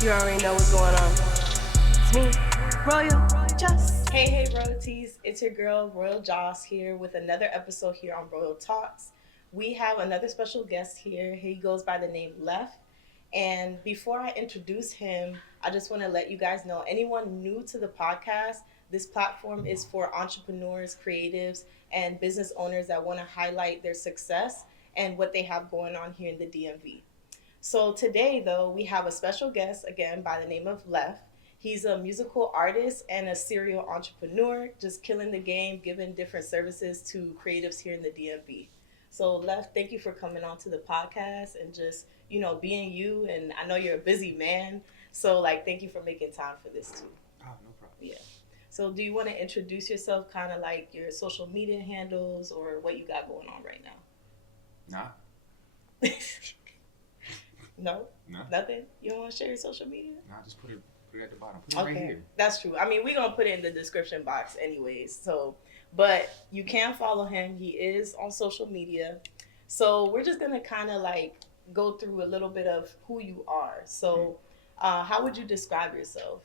You already know what's going on. It's me, Royal Just. Hey, Royalties. It's your girl, Royal Joss, here with another episode here on Royal Talks. We have another special guest here. He goes by the name Left. And before I introduce him, I just want to let you guys know anyone new to the podcast, this platform is for entrepreneurs, creatives, and business owners that want to highlight their success and what they have going on here in the DMV. So today, though, we have a special guest again by the name of Left. He's a musical artist and a serial entrepreneur, just killing the game, giving different services to creatives here in the DMV. So, Left, thank you for coming on to the podcast and just, being you. And I know you're a busy man. So, thank you for making time for this too. Oh, no problem. Yeah. So, do you want to introduce yourself, kind of like your social media handles or what you got going on right now? Nah. No? No. Nothing? You don't want to share your social media? Nah, just put it at the bottom. Put it right here. That's true. I mean, we're going to put it in the description box anyways. So, but you can follow him. He is on social media. So we're just going to kind of go through a little bit of who you are. So how would you describe yourself?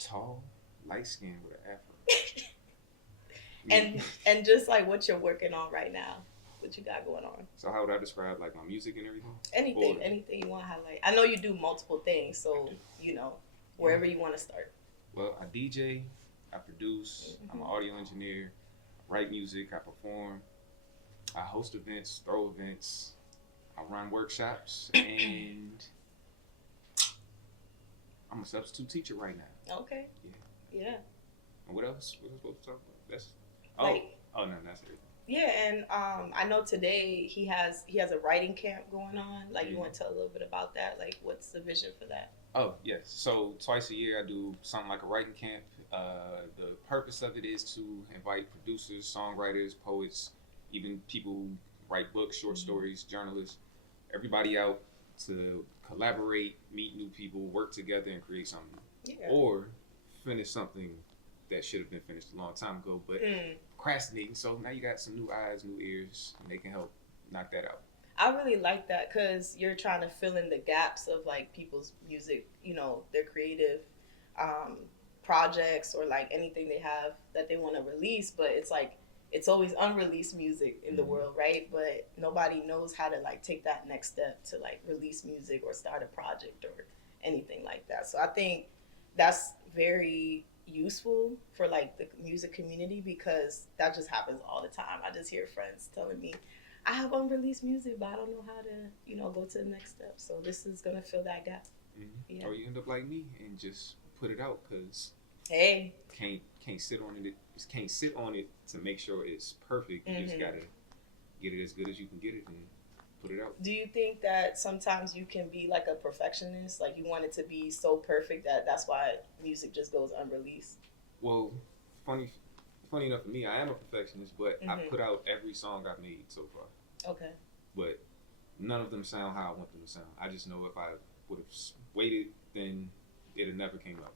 Tall, light skinned with an afro. and just what you're working on right now. What you got going on? So how would I describe my music and everything? Anything you want to highlight. I know you do multiple things, so wherever you want to start. Well, I DJ, I produce, I'm an audio engineer, I write music, I perform, I host events, throw events, I run workshops, and I'm a substitute teacher right now. Okay. Yeah. And what else? What was I supposed to talk about? That's no, that's everything. Yeah, and I know today he has a writing camp going on. You want to tell a little bit about that? What's the vision for that? Oh, yes. So twice a year I do something like a writing camp. The purpose of it is to invite producers, songwriters, poets, even people who write books, short stories, journalists, everybody out to collaborate, meet new people, work together, and create something. Yeah. Or finish something that should have been finished a long time ago, but procrastinating. So now you got some new eyes, new ears, and they can help knock that out. I really like that because you're trying to fill in the gaps of people's music, their creative projects or anything they have that they want to release, but it's always unreleased music in the world, right? But nobody knows how to take that next step to release music or start a project or anything like that. So I think that's very useful for the music community because that just happens all the time. I just hear friends telling me, I have unreleased music, but I don't know how to, go to the next step. So this is gonna fill that gap. Yeah. Or you end up like me and just put it out because can't sit on it. Just can't sit on it to make sure it's perfect. You just gotta get it as good as you can get it and put it out. Do you think that sometimes you can be a perfectionist? You want it to be so perfect that's why music just goes unreleased? Well, funny enough for me, I am a perfectionist, but I put out every song I've made so far. Okay. But none of them sound how I want them to sound. I just know if I would have waited, then it'd never came out.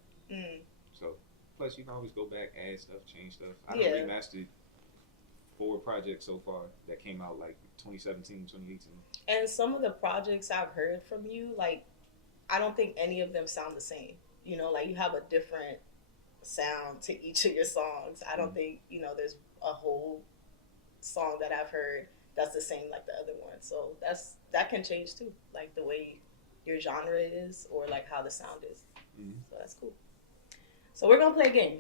So, plus you can always go back, add stuff, change stuff. I done remastered 4 projects so far that came out 2017, 2018. And some of the projects I've heard from you, I don't think any of them sound the same. You have a different sound to each of your songs. I don't think, there's a whole song that I've heard that's the same like the other one. So that can change too, the way your genre is or how the sound is. So that's cool. So we're going to play a game.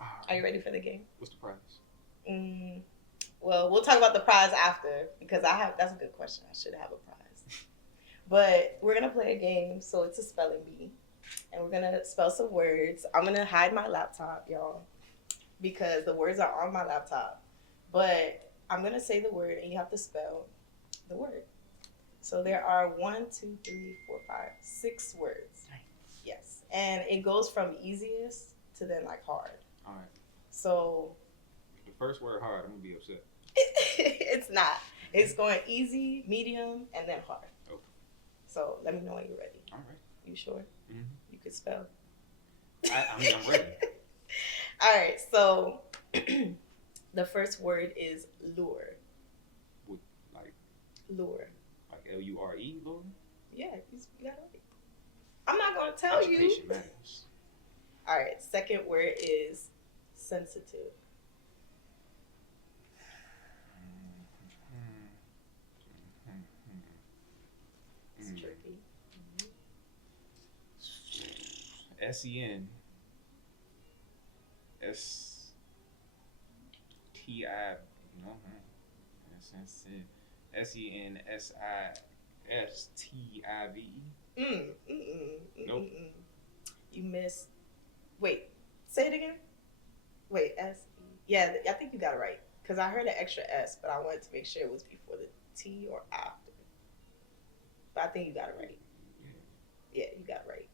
Are you ready for the game? What's the prize? Well, we'll talk about the prize after because that's a good question. I should have a prize. But we're going to play a game. So it's a spelling bee. And we're going to spell some words. I'm going to hide my laptop, y'all, because the words are on my laptop. But I'm going to say the word, and you have to spell the word. So there are 6 words. Yes. And it goes from easiest to then hard. All right. So the first word hard, I'm going to be upset. It's not. It's going easy, medium, and then hard. Okay. So let me know when you're ready. All right. You sure? Mm-hmm. You could spell. I'm ready. All right. So the first word is lure. With lure. Lure? Yeah, you got it right. gonna tell Education you. matters. All right. Second word is sensitive. It's tricky. SEN STI no SENSISTIVE. Nope. You missed. Wait. Say it again. Wait. Yeah, I think you got it right. Because I heard an extra S, but I wanted to make sure it was before the T or after. But I think you got it right. Yeah, you got it right.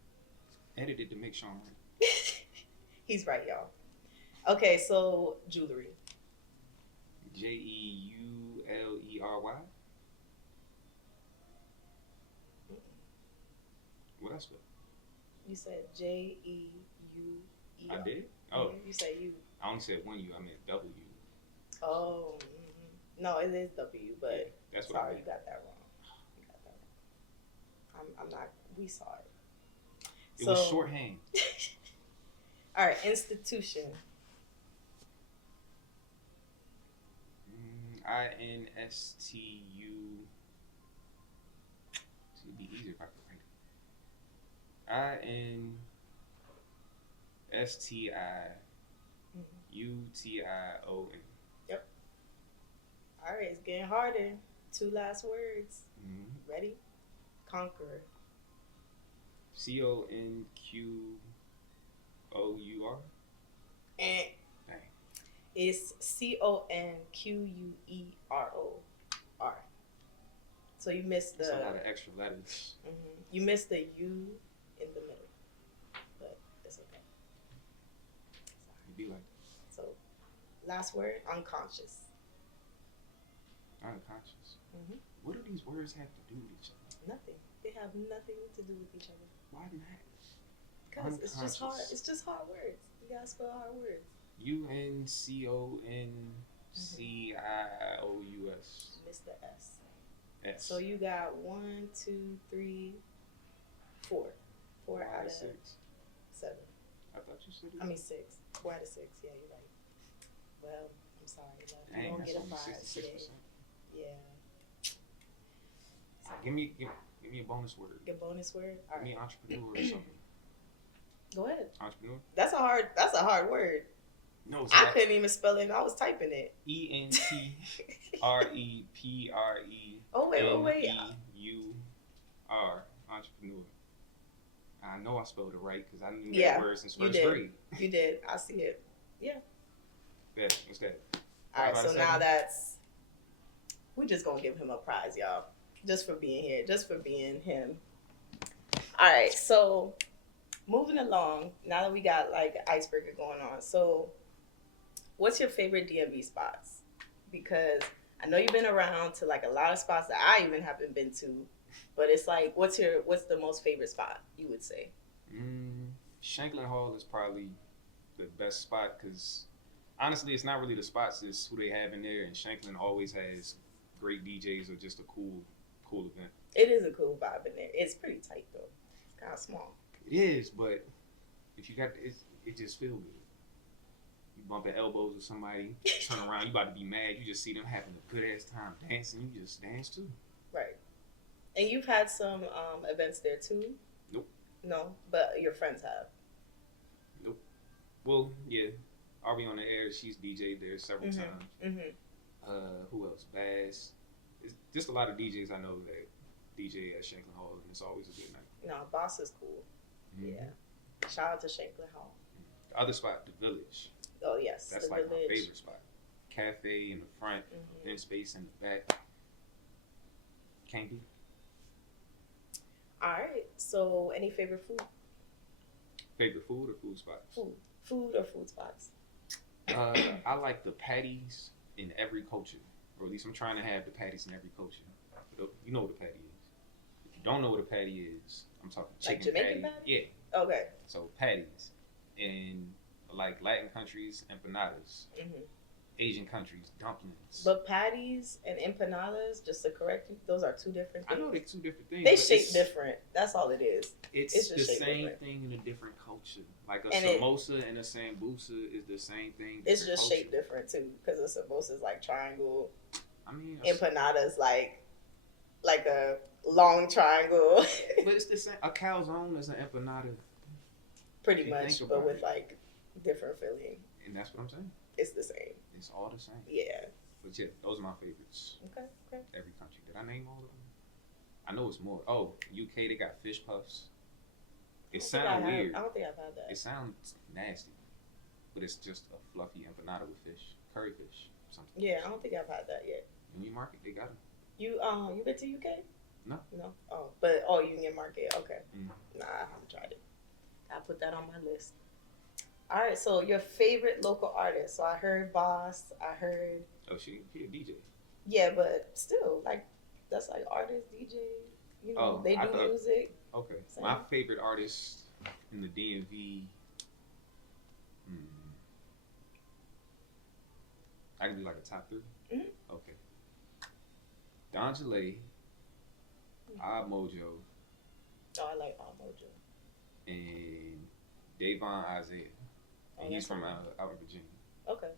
Edited to make sure I'm right. He's right, y'all. Okay, so jewelry. JEULERY. What I spell? You said JEUER. I did? Oh. You said U. I only said one U. I meant W. Oh. No, it is W, but Yeah, that's what sorry, I meant. you got that wrong. I'm not. We saw it. It was shorthand. All right, institution. INSTU. It'd be easier if I could write it. INSTIUTION. Yep. All right, it's getting harder. 2 last words. Mm-hmm. Ready? Conqueror. CONQOUR. And Dang. it's CONQUEROR. So you missed the. That's a lot of extra letters. You missed the U in the middle, but it's okay. It'd be like So, last word, unconscious. unconscious. Mm-hmm. What do these words have to do with each other? Nothing. They have nothing to do with each other. Why not? Because it's just hard. Unconscious. It's just hard words. You gotta spell hard words. UNCONCIOUS. Missed the S. S. So you got 1, 2, 3, 4. 4 out of 6. 7. I thought you said it. I mean 6. 4 out of 6. Yeah, you're right. Well, I'm sorry. Love. You Dang, don't that's get a only 5 today. 66%. Yeah. Give me a bonus word. Good bonus word. All Give me right. entrepreneur or something. Go ahead. Entrepreneur? That's a hard word. No, it's I not. couldn't even spell it and I was typing it. ENTREPRENEUR. Oh wait. Entrepreneur. I know I spelled it right because I knew Yeah, that word since you first did. grade. You did. I see it. Yeah, what's that? All right, 5 out so of now 7? we're just gonna give him a prize, y'all, just for being here, just for being him. All right, so moving along. Now that we got like an icebreaker going on, so what's your favorite DMV spots? Because I know you've been around to like a lot of spots that I even haven't been to, but it's like, what's the most favorite spot you would say? Shanklin Hall is probably the best spot because honestly, it's not really the spots; it's who they have in there. And Shanklin always has great DJs or just a cool event. It is a cool vibe in there. It's pretty tight though. It's kind of small. It is, but if you got it just feel good. You bumping elbows with somebody, turn around, you about to be mad. You just see them having a good ass time dancing. You just dance too. Right. And you've had some events there too? Nope. No, but your friends have. Nope. Well, yeah. Are we on the air? She's DJ'd there several times. Mm-hmm. Who else? Bass. It's just a lot of DJs I know that DJ at Shanklin Hall, and it's always a good night. No, Boss is cool. Mm-hmm. Yeah. Shout out to Shanklin Hall. The other spot, the Village. Oh yes, That's the like Village. my favorite spot. Cafe in the front, event space in the back. Can't beat. All right. So, any favorite food? Favorite food or food spots? Food or food spots? I like the patties in every culture, or at least I'm trying to have the patties in every culture. You know what a patty is. If you don't know what a patty is, I'm talking chicken Like Jamaican patty. patty? Yeah. Okay. So patties in like Latin countries, empanadas. Asian countries, dumplings. But patties and empanadas, just to correct you, those are two different I things. know they're two different things. They but shape different. That's all it is. It's It's the just shaped same different. thing in a different culture. Like a And samosa and a sambusa is the same thing. It's different just culture. shaped different too, because the samosa is like triangle. I mean, Empanadas like a long triangle. but it's the same. A calzone is an empanada, Pretty If you much, think but about with it. like different filling. and that's what I'm saying. It's the same. It's all the same. Yeah. But yeah, those are my favorites. Okay. Every country. Did I name all of them? I know it's more. Oh, UK, they got fish puffs. It sounds weird. I don't think I've had that. It sounds nasty, but it's just a fluffy empanada with fish, curry fish, something. Yeah, I don't think I've had that yet. Union Market, they got them. You been to UK? No. Union Market. Okay. Nah, I haven't tried it. I'll put that on my list. All right, so your favorite local artist. So I heard Boss. I heard. Oh, she a DJ. Yeah, but still, like, that's like artist, DJ. You know, Oh, they I do thought- music. Okay. Same. My favorite artist in the DMV. I can do like a top 3. Mhm. Okay. Don Jalay, Mojo, Oh, I like All Mojo. and Davon Isaiah. Oh, And he's that's from nice. out in Virginia. Okay.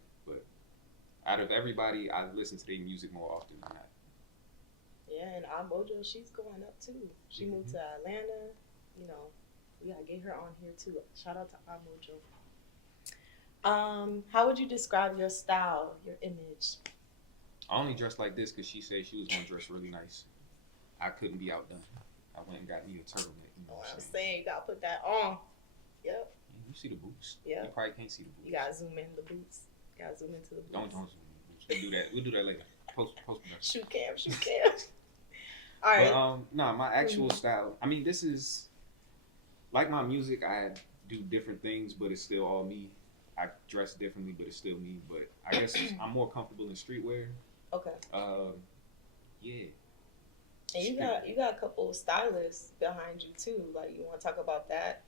Out of everybody, I listen to their music more often than not. Yeah, and All Mojo, she's going up too. She moved to Atlanta. You know, we gotta get her on here too. Shout out to All Mojo. How would you describe your style, your image? I only dressed like this because she said she was going to dress really nice. I couldn't be outdone. I went and got me a turtleneck. You know Oh, what I'm I'm saying? saying you gotta put that on. Yep. You see the boots. Yeah. You probably can't see the boots. You gotta zoom in the boots. You gotta zoom into the boots. Don't zoom in the boots. We'll do that. We'll do that later. Post production. Shoot cam. All right. But, my actual style. I mean, this is like my music. I do different things, but it's still all me. I dress differently, but it's still me. But I guess I'm more comfortable in streetwear. Okay. Yeah. And you got a couple of stylists behind you too. Like, you want to talk about that?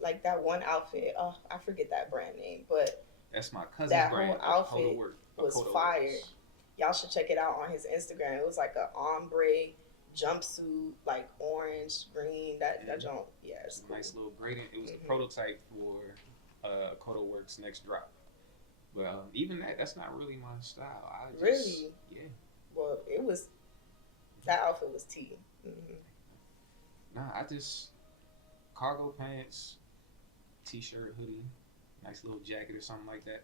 Like that one outfit. Oh, I forget that brand name, but That's my cousin's that brand. whole outfit was Dakota fire. Works. Y'all should check it out on his Instagram. It was like a ombre jumpsuit, like orange, green. That joint, yeah, it's cool. Nice little gradient. It was the prototype for Kodo Works' next drop. But even that's not really my style. Really? Yeah. Well, that outfit was T. Mm-hmm. Nah, I just cargo pants, t-shirt, hoodie, nice little jacket or something like that.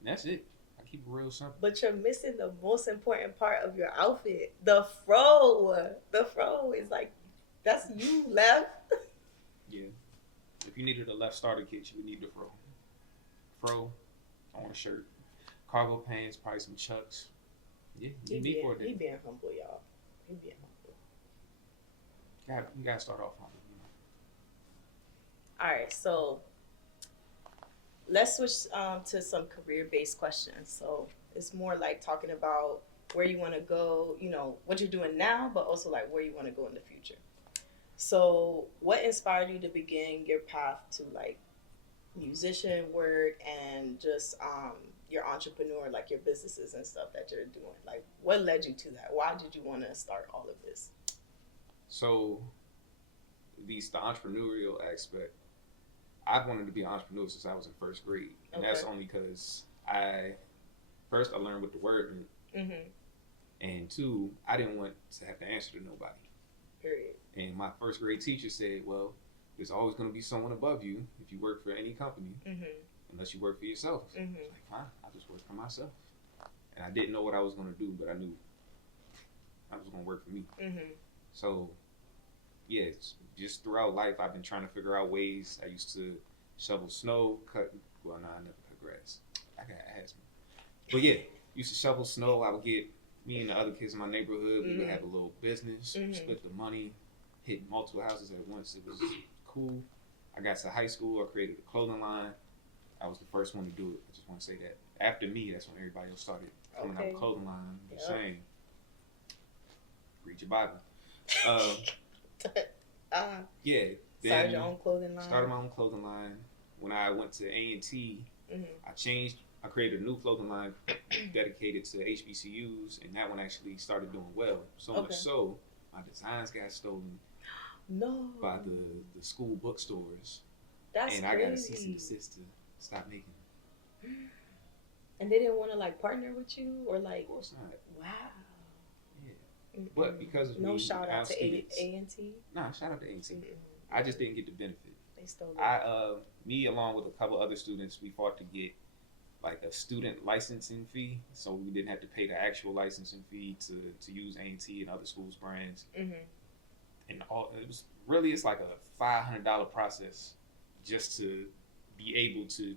And that's it. I keep it real simple. But you're missing the most important part of your outfit, the fro. The fro is like, that's you left. Yeah. If you needed a left starter kit, you would need the fro. Fro on a shirt, cargo pants, probably some chucks. Yeah, you need for a He day. being humble, y'all. He being humble. You gotta start off humble. All right, so let's switch to some career-based questions. So it's more like talking about where you want to go, you know, what you're doing now, but also like where you want to go in the future. So what inspired you to begin your path to like musician work and just your entrepreneur, like your businesses and stuff that you're doing? Like, what led you to that? Why did you want to start all of this? So, the entrepreneurial aspect, I've wanted to be an entrepreneur since I was in first grade. And that's only because I learned what the word meant. Mm-hmm. And 2, I didn't want to have to answer to nobody. Period. And my first grade teacher said, well, there's always going to be someone above you if you work for any company, unless you work for yourself. So I was like, fine, I'll just work for myself. And I didn't know what I was going to do, but I knew I was going to work for me. So, yeah, just throughout life, I've been trying to figure out ways. I used to shovel snow, I never cut grass. I got asthma. But yeah, used to shovel snow. I would get, me and the other kids in my neighborhood, we would have a little business, split the money, hit multiple houses at once. It was cool. I got to high school, I created a clothing line. I was the first one to do it. I just want to say that. After me, that's when everybody else started coming out with clothing line. The same. Read your Bible. Yeah. Started your own clothing line. Started my own clothing line. When I went to A&T, I changed I created a new clothing line dedicated to HBCUs, and that one actually started doing well. So much so, my designs got stolen by the school bookstores. That's and crazy. I got a cease and desist to stop making them. And they didn't want to like partner with you or like. Of course not. Wow. Yeah. But because of no me, shout out to students, A&T. Nah, shout out to A&T. I just didn't get the benefit. They stole it. Me along with a couple other students, we fought to get like a student licensing fee, so we didn't have to pay the actual licensing fee to use A&T and other schools' brands. And it's like a $500 process just to be able to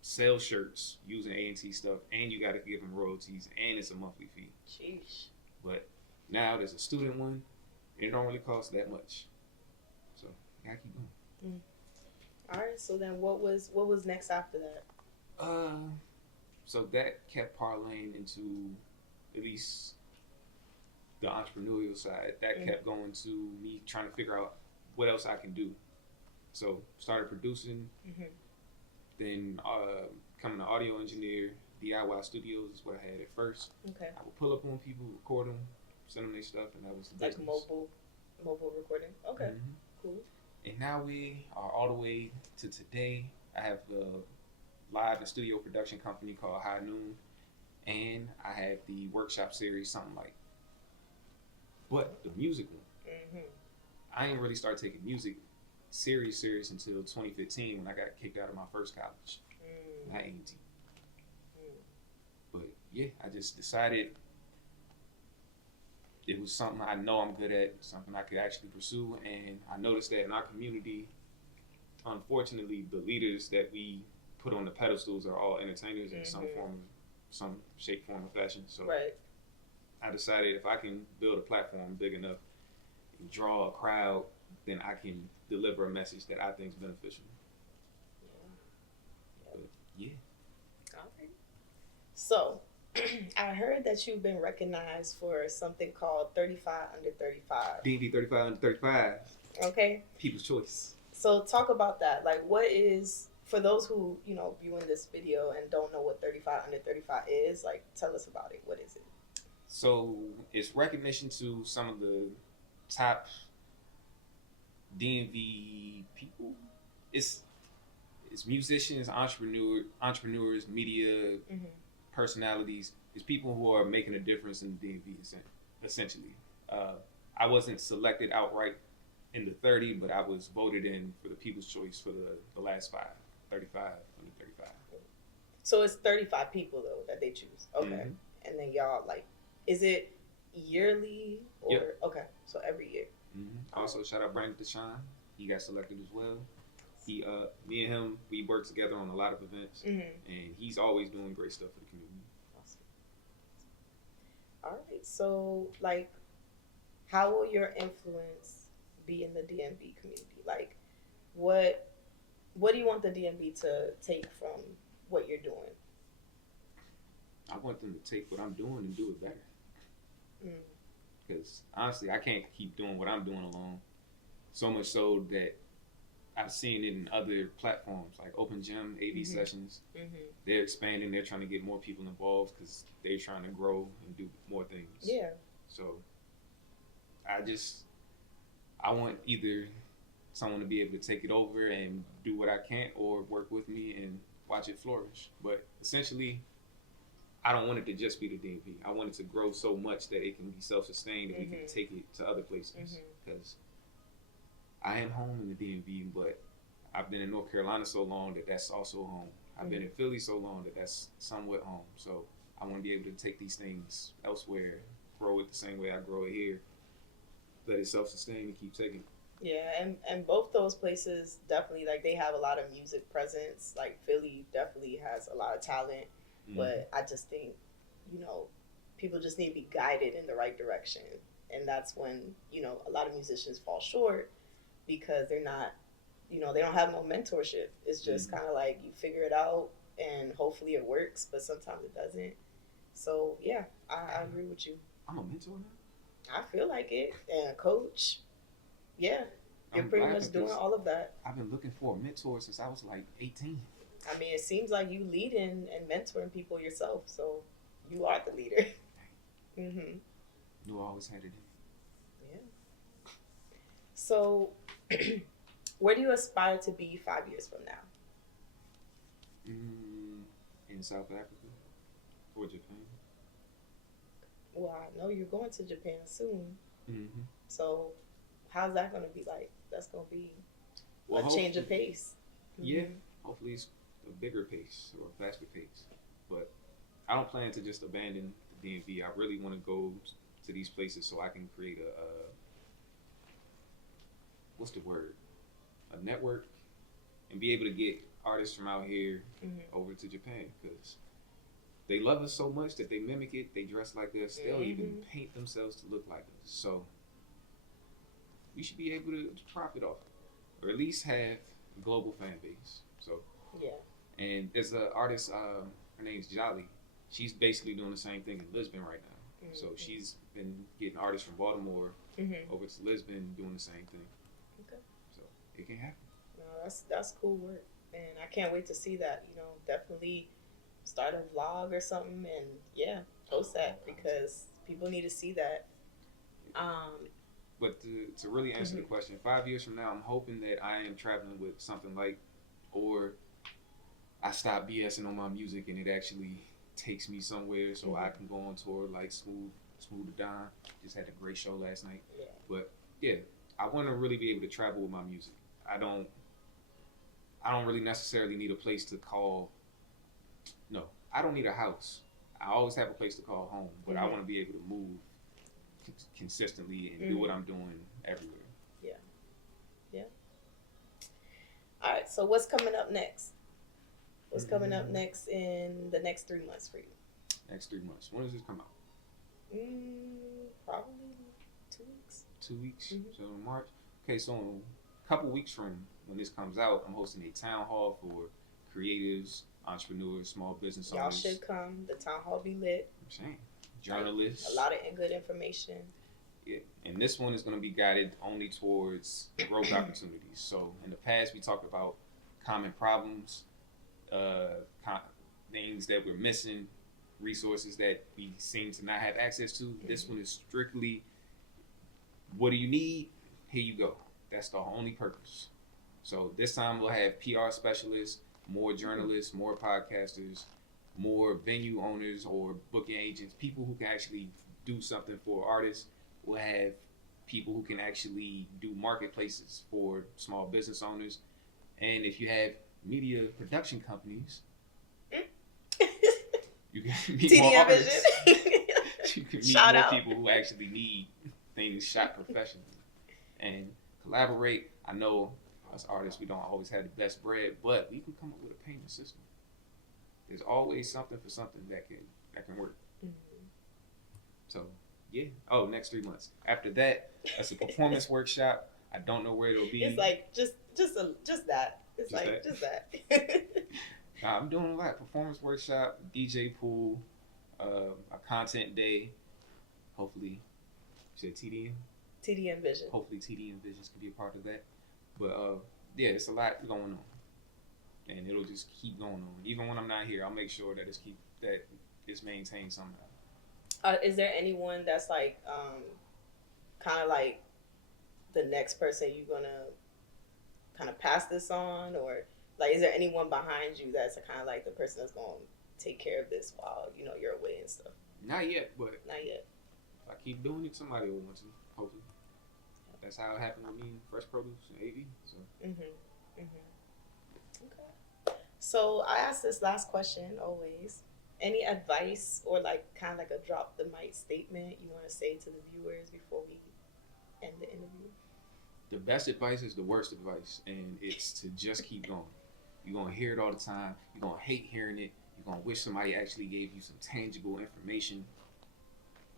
sell shirts using A&T stuff, and you got to give them royalties, and it's a monthly fee. Sheesh. But now there's a student one, and it don't really cost that much. So you gotta keep going. All right. So then, what was next after that? So that kept parlaying into at least the entrepreneurial side. That kept going to me trying to figure out what else I can do. So started producing, then becoming an audio engineer. DIY studios is what I had at first. Okay. I would pull up on people, record them, send them their stuff, and that was the like business. mobile recording. Okay, cool. And now we are all the way to today. I have a live and studio production company called High Noon, and I have the workshop series, something like. But the music one, I didn't really start taking music serious until 2015 when I got kicked out of my first college, not A&T. But yeah, I just decided it was something I know I'm good at, something I could actually pursue. And I noticed that in our community, unfortunately, the leaders that we put on the pedestals are all entertainers in some shape, form, or fashion. So I decided if I can build a platform big enough and draw a crowd, then I can deliver a message that I think is beneficial. But yeah. Okay. So, I heard that you've been recognized for something called 35 Under 35. DV 35 Under 35. Okay. People's Choice. So talk about that. Like, what is, for those who, viewing this video and don't know what 35 Under 35 is, like, tell us about it. What is it? So it's recognition to some of the top DMV people. It's musicians, entrepreneurs, media personalities. It's people who are making a difference in the DMV, essentially. I wasn't selected outright in the 30, but I was voted in for the People's Choice for the last 35 under 35. So it's 35 people though that they choose. Okay. And then y'all like, is it yearly or okay? So every year. Also, shout out Brandon Deshawn. He got selected as well. He, me and him, we work together on a lot of events, and he's always doing great stuff for the community. Awesome. All right. So, like, how will your influence be in the DMV community? Like, what do you want the DMV to take from what you're doing? I want them to take what I'm doing and do it better. Because honestly, I can't keep doing what I'm doing alone. So much so that I've seen it in other platforms like Open Gym, AV Sessions. They're expanding. They're trying to get more people involved because they're trying to grow and do more things. Yeah. So I want either someone to be able to take it over and do what I can't, or work with me and watch it flourish. But essentially, I don't want it to just be the DMV. I want it to grow so much that it can be self-sustained and we can take it to other places. Because I am home in the DMV, but I've been in North Carolina so long that that's also home. I've been in Philly so long that that's somewhat home. So I want to be able to take these things elsewhere, grow it the same way I grow it here, let it self-sustain and keep taking it. Yeah, and both those places definitely, like, they have a lot of music presence. Like, Philly definitely has a lot of talent, but I just think, people just need to be guided in the right direction. And that's when, a lot of musicians fall short because they're not, they don't have no mentorship. It's just kind of like you figure it out and hopefully it works, but sometimes it doesn't. So, yeah, I agree with you. I'm a mentor now? I feel like it. And a coach. Yeah, you're pretty much doing all of that. I've been looking for a mentor since I was like 18. I mean, it seems like you leading and mentoring people yourself, so you are the leader. Mhm. You always had it Yeah. So, where do you aspire to be 5 years from now? in South Africa or Japan. Well, I know you're going to Japan soon. Mm-hmm. So, how's that going to be like? That's going to be Well, a change of pace. Yeah, hopefully it's a bigger pace or a faster pace. But I don't plan to just abandon the DMV. I really want to go to these places so I can create a what's the word? A network, and be able to get artists from out here over to Japan, because they love us so much that they mimic it. They dress like us. They'll even paint themselves to look like us. So we should be able to profit off it, or at least have a global fan base. So Yeah. and there's an artist. Her name's Jolly. She's basically doing the same thing in Lisbon right now. So she's been getting artists from Baltimore over to Lisbon doing the same thing. Okay. So it can happen. No, that's cool work, and I can't wait to see that. You know, definitely start a vlog or something, and yeah, post that because people need to see that. But to really answer the question, 5 years from now, I'm hoping that I am traveling with something like, or I stop BSing on my music and it actually takes me somewhere so I can go on tour like Smooth to Don. Just had a great show last night. Yeah. But yeah, I want to really be able to travel with my music. I don't really necessarily need a place to call. No, I don't need a house. I always have a place to call home, but I want to be able to move consistently and do what I'm doing everywhere. Yeah. Yeah. All right. So what's coming up next? What's coming up next in the next 3 months for you? Next 3 months. When does this come out? Probably 2 weeks. 2 weeks. So in March. Okay, so in a couple weeks from when this comes out, I'm hosting a town hall for creatives, entrepreneurs, small business Y'all owners. should come. The town hall be lit. I'm saying. Journalists. Like, a lot of good information. Yeah, and this one is going to be guided only towards growth opportunities. So in the past, we talked about common problems, things that we're missing, resources that we seem to not have access to. This one is strictly, what do you need? Here you go. That's the only purpose. So this time we'll have PR specialists, more journalists, more podcasters, more venue owners or booking agents, people who can actually do something for artists. We'll have people who can actually do marketplaces for small business owners. And if you have media production companies, you can meet more artists. You can meet more people who actually need things shot professionally and collaborate. I know as artists, we don't always have the best bread, but we can come up with a payment system. There's always something for something that can work. So yeah. Oh, next 3 months. After that, that's a performance workshop. I don't know where it'll be. It's like just that. It's just that. Nah, I'm doing a lot. Performance workshop, DJ pool, a content day. Hopefully, you said TDM? TDM Vision. Hopefully TDM Visions can be a part of that. But yeah, it's a lot going on. And it'll just keep going on. Even when I'm not here, I'll make sure that it's maintained somehow. Is there anyone that's like kind of like the next person you're gonna kind of pass this on, or like is there anyone behind you that's kind of like the person that's gonna take care of this while you're away and stuff? Not yet, but not yet. If I keep doing it, somebody will want to. Hopefully, that's how it happened with me in Fresh Produce and AV. So. Okay. So I asked this last question always. Any advice or like kind of like a drop the mic statement you want to say to the viewers before we end the interview? The best advice is the worst advice, and it's to just keep going. You're going to hear it all the time. You're going to hate hearing it. You're going to wish somebody actually gave you some tangible information.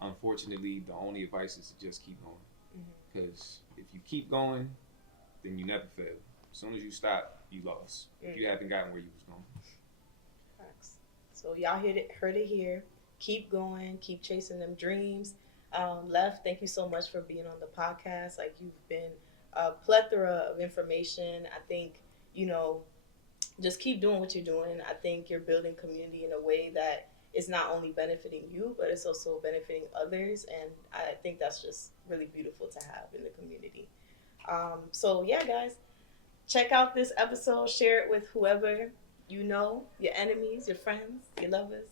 Unfortunately, the only advice is to just keep going. Because if you keep going, then you never fail. As soon as you stop, you lost. If you haven't gotten where you was going. Facts. So y'all heard it here. Keep going. Keep chasing them dreams. Left, thank you so much for being on the podcast. Like, you've been a plethora of information. I think, just keep doing what you're doing. I think you're building community in a way that is not only benefiting you, but it's also benefiting others. And I think that's just really beautiful to have in the community. So yeah, guys, check out this episode, share it with whoever you know, your enemies, your friends, your lovers,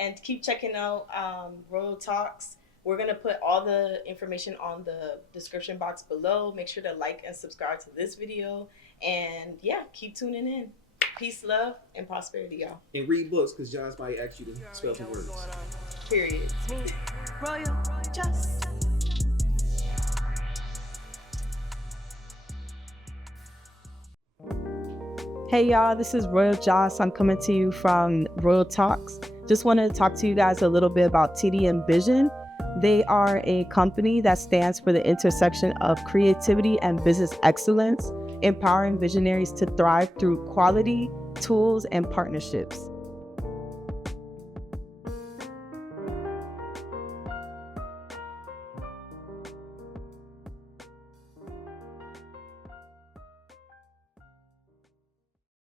and keep checking out Royal Talks. We're going to put all the information on the description box below. Make sure to like and subscribe to this video. And yeah, keep tuning in. Peace, love, and prosperity, y'all. And read books, because Josh might ask you to spell some words. Period. It's me, Royal Just. Hey y'all, this is Royal Joss. I'm coming to you from Royal Talks. Just wanted to talk to you guys a little bit about TDM Vision. They are a company that stands for the intersection of creativity and business excellence, empowering visionaries to thrive through quality, tools, and partnerships.